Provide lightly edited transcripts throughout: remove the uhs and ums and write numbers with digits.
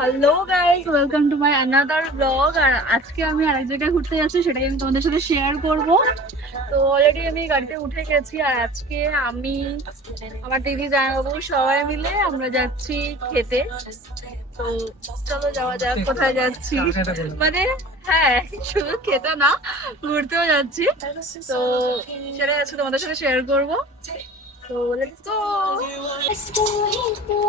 Hello guys, welcome to my another blog. আর আজকে আমি আরেক জায়গায় ঘুরতে যাচ্ছি, সেটাই আমি তোমাদের সাথে শেয়ার করব। তো অলরেডি আমি গাড়িতে উঠে গেছি, আর আজকে আমি, আমার দিদি, জামাইবাবু সবাই মিলে আমরা যাচ্ছি খেতে। তো চলো যাওয়া যাক। কোথায় যাচ্ছি মানে, হ্যাঁ, শুধু খেতে না, ঘুরতেও যাচ্ছি। তো সেটাই আজকে তোমাদের সাথে শেয়ার করবো। তো লেটস গো।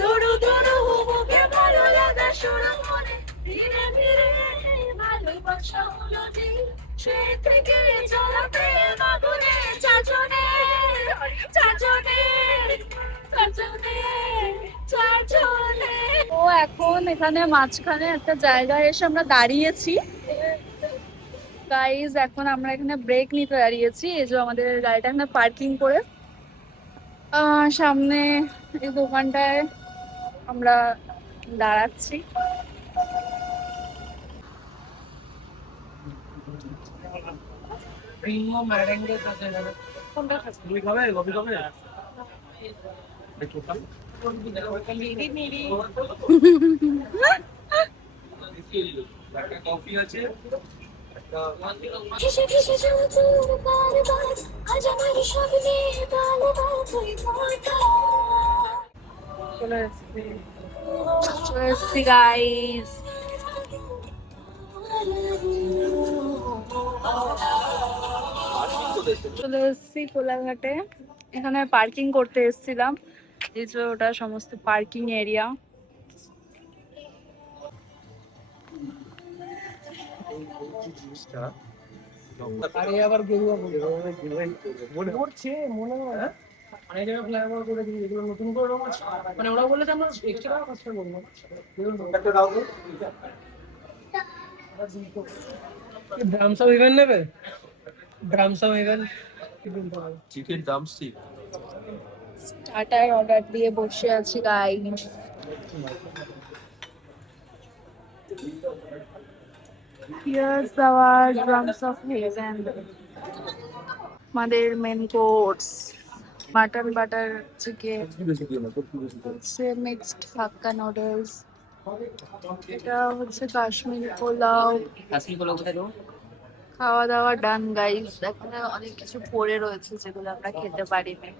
দৌড়ো দৌড়ো বুকে ভালো লাগা শুরু মনে, ধীরে ধীরে ভালোবাসা হলো দিন, সে থেকে চলা প্রেম আগুনে, চারজনে চারজনে চারজনে চারজনে। ও এখন এখানে মাঝখানে একটা জায়গায় এসে আমরা দাঁড়িয়েছি গাইজ। এখন আমরা এখানে ব্রেক নিতে দাঁড়িয়েছি, এই যে আমাদের গাড়িটা এখানে পার্কিং করে সামনে এই দোকানটায় আমরা দাঁড়াচ্ছি। কফি আছে। চলে এসছি গাইস। চলে এসছি কোলাঘাটে। এখানে পার্কিং করতে এসেছিলাম, এই যে ওটা সমস্ত পার্কিং এরিয়া। আরে আবার গেরুয়া করছে মনে হয় অনেক জায়গায় ফ্লাইওভার করে দিই, এগুলো নতুন করে রং আছে। মানে ওরা বলে যে আমরা এক্সট্রা খরচা করবো, ড্রামস অফ ইভেন্ট নেবে, drums of event chicken drumstick. Starter order দিয়ে বসে আছি guys. Here's our drums of heaven. আমাদের main course mutton butter chicken, হচ্ছে মিক্সড হাক্কা নুডলস, এটা হচ্ছে কাশ্মীরি পোলাও। খাওয়া দাওয়া ডান গাইস। এখানে অনেক কিছু পড়ে রয়েছে যেগুলো আমরা খেতে পারিনি।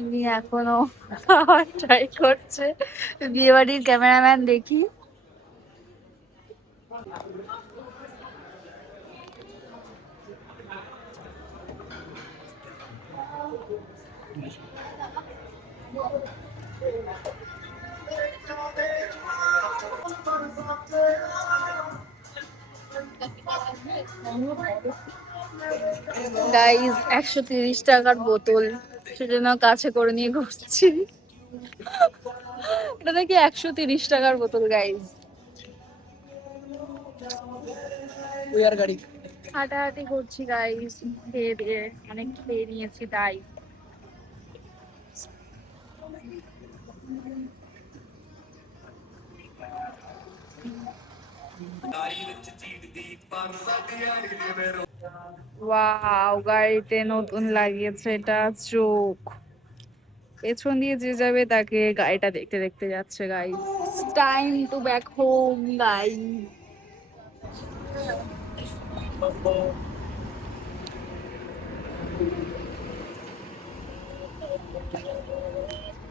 ইনি এখনো খাওয়ার ট্রাই করছে। বিয়ে বাড়ির ক্যামেরাম্যান দেখি। গাইজ 130 টাকার বোতল, সেজন্য কাছে করে নিয়ে ঘুরছি। এটা নাকি 130 টাকার বোতল গাইজ। গাড়ি হাঁটাহাঁটি করছি গাইজ, খেয়ে দিয়ে অনেক খেয়ে নিয়েছি তাই। ওয়াও, গাড়িতে নতুন লাগিয়েছে এটা চোখ। পেছন দিয়ে যে যাবে তাকে গাড়িটা দেখতে দেখতে যাচ্ছে guys. Time to back home guys.